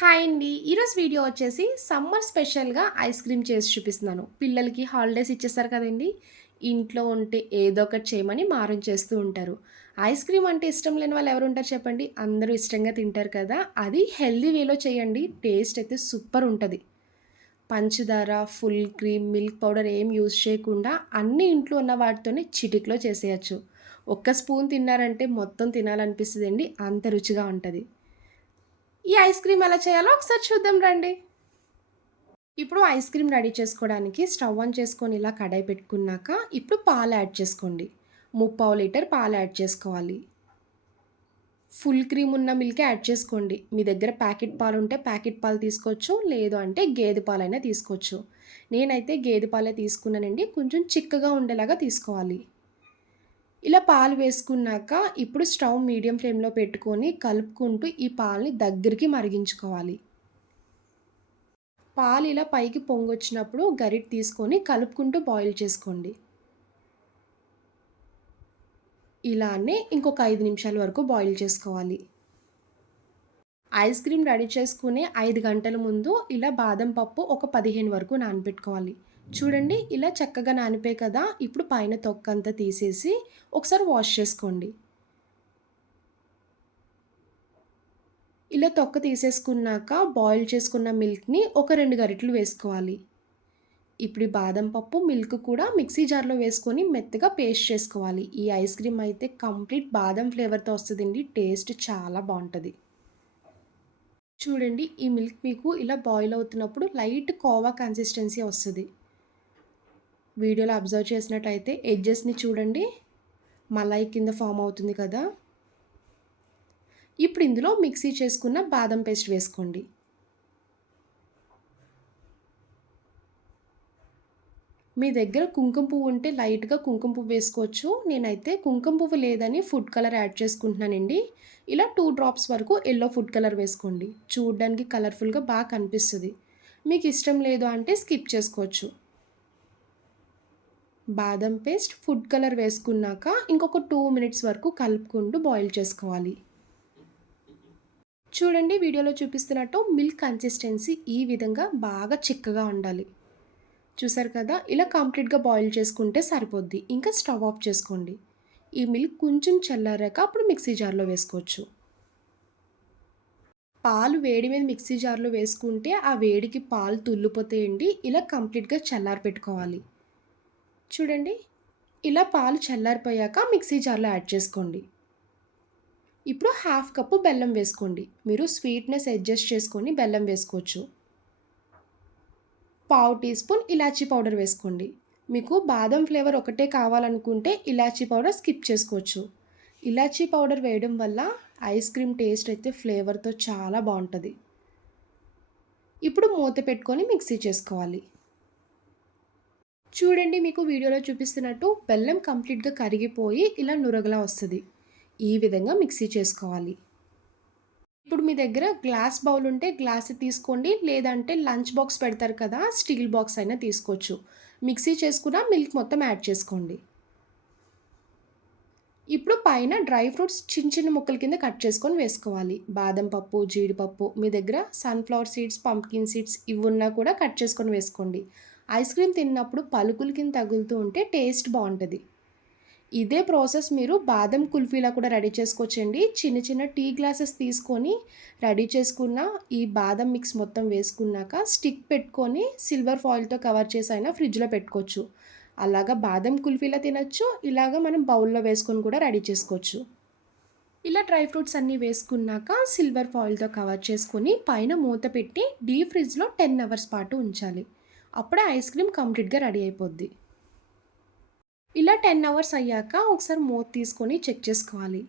Hi అండి. ఈరోజు video వచ్చేసి సమ్మర్ స్పెషల్‌గా ఐస్ క్రీమ్ చేసి చూపిస్తున్నాను. పిల్లలకి హాలిడేస్ ఇచ్చేస్తారు కదండీ! ఇంట్లో ఉంటే ఏదో ఒకటి చేయమని మారం చేస్తూ ఉంటారు. ఐస్ క్రీమ్ అంటే ఇష్టం లేని వాళ్ళు ఎవరుంటారు చెప్పండి? అందరూ ఇష్టంగా తింటారు కదా! అది హెల్తీ వేలో చేయండి. టేస్ట్ అయితే సూపర్ ఉంటది. పంచదార, ఫుల్ క్రీమ్, మిల్క్ పౌడర్ ఏం యూజ్ చేయకుండా అన్నీ ఇంట్లో ఉన్న వాటితోనే చిటికెలో చేసేయొచ్చు. ఒక్క స్పూన్ తిన్నారంటే మొత్తం తినాలనిపిస్తదండి. అంత రుచిగా ఉంటది. ఈ ఐస్ క్రీమ్ ఎలా చేయాలో ఒకసారి చూద్దాం రండి. ఇప్పుడు ఐస్ క్రీమ్ రెడీ చేసుకోవడానికి స్టవ్ ఆన్ చేసుకొని ఇలా కడాయి పెట్టుకున్నాక ఇప్పుడు పాలు యాడ్ చేసుకోండి. ముప్పావు లీటర్ పాలు యాడ్ చేసుకోవాలి. ఫుల్ క్రీమ్ ఉన్న మిల్క్ యాడ్ చేసుకోండి. మీ దగ్గర ప్యాకెట్ పాలు ఉంటే ప్యాకెట్ పాలు తీసుకోవచ్చు. లేదు అంటే గేదె పాలైనా తీసుకోవచ్చు. నేనైతే గేదె పాలే తీసుకున్నానండి. కొంచెం చిక్కగా ఉండేలాగా తీసుకోవాలి. ఇలా పాలు వేసుకున్నాక ఇప్పుడు స్టవ్ మీడియం ఫ్లేమ్‌లో పెట్టుకొని కలుపుకుంటూ ఈ పాలని దగ్గరికి మరిగించుకోవాలి. పాలు ఇలా పైకి పొంగొచ్చినప్పుడు గరిటె తీసుకొని కలుపుకుంటూ బాయిల్ చేసుకోండి. ఇలానే ఇంకొక 5 నిమిషాల వరకు బాయిల్ చేసుకోవాలి. ఐస్ క్రీమ్ రెడీ చేసుకునే 5 గంటల ముందు ఇలా బాదం పప్పు ఒక 15 వరకు నానబెట్టుకోవాలి. చూడండి ఇలా చక్కగా నానిపోయాయి కదా! ఇప్పుడు పైన తొక్కంతా తీసేసి ఒకసారి వాష్ చేసుకోండి. ఇలా తొక్క తీసేసుకున్నాక బాయిల్ చేసుకున్న మిల్క్‌ని ఒక 2 గరిటెలు వేసుకోవాలి. ఇప్పుడు ఈ బాదం పప్పు, మిల్క్ కూడా మిక్సీ జార్‌లో వేసుకొని మెత్తగా పేస్ట్ చేసుకోవాలి. ఈ ఐస్ క్రీమ్ అయితే కంప్లీట్ బాదం ఫ్లేవర్‌తో వస్తదండి. టేస్ట్ చాలా బావుంటది. చూడండి ఈ మిల్క్ మీకు ఇలా బాయిల్ అవుతున్నప్పుడు లైట్ కోవా కన్సిస్టెన్సీ వస్తది. వీడియోలో అబ్జర్వ్ చేసినట్టయితే ఎడ్జెస్‌ని చూడండి. మలాయి కింద ఫార్మ్ అవుతుంది కదా! ఇప్పుడు ఇందులో మిక్సీ చేసుకున్న బాదం పేస్ట్ వేసుకోండి. మీ దగ్గర కుంకుమ పువ్వు ఉంటే లైట్‌గా కుంకుమ పువ్వు వేసుకోవచ్చు. నేనైతే కుంకుమ పువ్వు లేదని ఫుడ్ కలర్ యాడ్ చేసుకుంటున్నానండి. ఇలా 2 డ్రాప్స్ వరకు యెల్లో ఫుడ్ కలర్ వేసుకోండి. చూడ్డానికి కలర్‌ఫుల్‌గా కనిపిస్తది. మీకు ఇష్టం లేదు అంటే స్కిప్ చేసుకోవచ్చు. బాదం పేస్ట్, ఫుడ్ కలర్ వేసుకున్నాక ఇంకొక 2 మినిట్స్ వరకు కలుపుకుంటూ బాయిల్ చేసుకోవాలి. చూడండి వీడియోలో చూపిస్తున్నట్టు మిల్క్ కన్సిస్టెన్సీ ఈ విధంగా బాగా చిక్కగా ఉండాలి. చూసారు కదా! ఇలా కంప్లీట్‌గా బాయిల్ చేసుకుంటే సరిపోద్ది. ఇంకా స్టవ్ ఆఫ్ చేసుకోండి. ఈ మిల్క్ కొంచెం చల్లారాక అప్పుడు మిక్సీ జార్‌లో వేసుకోవచ్చు. పాలు వేడి మీద మిక్సీ జార్‌లో వేసుకుంటే ఆ వేడికి పాలు తుల్లిపోతాయండి. ఇలా కంప్లీట్‌గా చల్లారపెట్టుకోవాలి. చూడండి ఇలా పాలు చల్లారిపోయాక మిక్సీ జార్‌లో యాడ్ చేసుకోండి. ఇప్పుడు హాఫ్ కప్పు బెల్లం వేసుకోండి. మీరు స్వీట్‌నెస్ అడ్జస్ట్ చేసుకొని బెల్లం వేసుకోవచ్చు. పావు టీ స్పూన్ ఇలాచీ పౌడర్ వేసుకోండి. మీకు బాదం ఫ్లేవర్ ఒకటే కావాలనుకుంటే ఇలాచీ పౌడర్ స్కిప్ చేసుకోవచ్చు. ఇలాచీ పౌడర్ వేయడం వల్ల ఐస్ క్రీమ్ టేస్ట్ అయితే ఫ్లేవర్‌తో చాలా బావుంటది. ఇప్పుడు మూత పెట్టుకొని మిక్సీ చేసుకోవాలి. చూడండి మీకు వీడియోలో చూపిస్తున్నట్టు బెల్లం కంప్లీట్‌గా కరిగిపోయి ఇలా నురగలా వస్తది. ఈ విధంగా మిక్సీ చేసుకోవాలి. ఇప్పుడు మీ దగ్గర గ్లాస్ బౌల్ ఉంటే గ్లాస్ తీసుకోండి. లేదంటే లంచ్ బాక్స్ పెడతారు కదా! స్టీల్ బాక్స్ అయినా తీసుకోవచ్చు. మిక్సీ చేసుకున్న మిల్క్ మొత్తం యాడ్ చేసుకోండి. ఇప్పుడు పైన డ్రై ఫ్రూట్స్ చిన్న చిన్న ముక్కల కింద కట్ చేసుకొని వేసుకోవాలి. బాదం పప్పు, జీడిపప్పు మీ దగ్గర సన్‌ఫ్లవర్ సీడ్స్, పంప్కిన్ సీడ్స్ ఇవున్నా కూడా కట్ చేసుకొని వేసుకోండి. ఐస్ క్రీమ్ తిన్నప్పుడు పలుకులు కింద తగులుతూ ఉంటే టేస్ట్ బావుంటది. ఇదే ప్రాసెస్ మీరు బాదం కుల్ఫీలా కూడా రెడీ చేసుకోవచ్చండి. చిన్న చిన్న టీ గ్లాసెస్ తీసుకొని రెడీ చేసుకున్న ఈ బాదం మిక్స్ మొత్తం వేసుకున్నాక స్టిక్ పెట్టుకొని సిల్వర్ ఫాయిల్‌తో కవర్ చేసి అయినా ఫ్రిడ్జ్‌లో పెట్టుకోవచ్చు. అలాగా బాదం కుల్ఫీలా తినొచ్చు. ఇలాగ మనం బౌల్‌లో వేసుకొని కూడా రెడీ చేసుకోవచ్చు. ఇలా డ్రై ఫ్రూట్స్ అన్నీ వేసుకున్నాక సిల్వర్ ఫాయిల్‌తో కవర్ చేసుకొని పైన మూత పెట్టి డీప్ ఫ్రిడ్జ్‌లో 10 అవర్స్ పాటు ఉంచాలి. అప్పుడే ఐస్ క్రీమ్ కంప్లీట్‌గా రెడీ అయిపోద్ది. ఇలా 10 అవర్స్ అయ్యాక ఒకసారి మూత తీసుకొని చెక్ చేసుకోవాలి.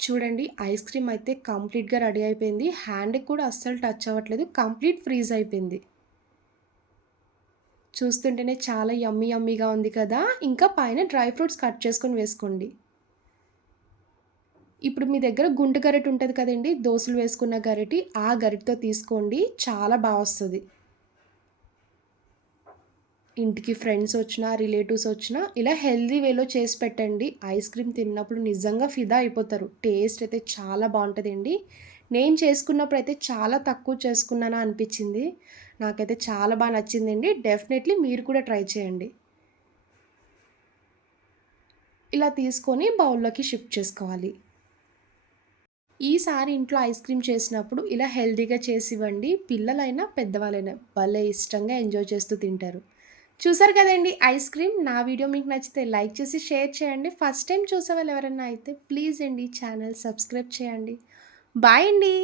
చూడండి ఐస్ క్రీమ్ అయితే కంప్లీట్‌గా రెడీ అయిపోయింది. హ్యాండ్‌కి కూడా అస్సలు టచ్ అవ్వట్లేదు. కంప్లీట్ ఫ్రీజ్ అయిపోయింది. చూస్తుంటేనే చాలా యమ్మీ యమ్మీగా ఉంది కదా! ఇంకా పైన డ్రై ఫ్రూట్స్ కట్ చేసుకొని వేసుకోండి. ఇప్పుడు మీ దగ్గర గుంట గరిటె ఉంటది కదండీ! దోసలు వేసుకున్న గరిటె, ఆ గరిటెతో తీసుకోండి. చాలా వస్తది. ఇంటికి ఫ్రెండ్స్ వచ్చినా, రిలేటివ్స్ వచ్చినా ఇలా హెల్తీ వేలో చేసి పెట్టండి. ఐస్ క్రీమ్ తిన్నప్పుడు నిజంగా ఫిదా అయిపోతారు. టేస్ట్ అయితే చాలా బావుంటదండి. నేను చేసుకున్నప్పుడైతే చాలా తక్కువ చేసుకున్నానా అనిపిచ్చింది. నాకైతే చాలా నచ్చిందండి. డెఫినైట్‌లీ మీరు కూడా ట్రై చేయండి. ఇలా తీసుకొని బౌల్‌లోకి షిఫ్ట్ చేసుకోవాలి. ఈసారి ఇంట్లో ఐస్ క్రీమ్ చేసినప్పుడు ఇలా హెల్తీగా చేసివ్వండి. పిల్లలైనా, పెద్దవాళ్ళైనా భలే ఇష్టంగా ఎంజాయ్ చేస్తూ తింటారు. చూసారు కదండీ ఐస్ క్రీమ్. నా వీడియో మీకు నచ్చితే లైక్ చేసి షేర్ చేయండి. ఫస్ట్ టైమ్ చూసేవాళ్ళు ఎవరైనా అయితే ప్లీజ్ అండి ఛానల్ సబ్స్క్రైబ్ చేయండి. బాయ్ అండి.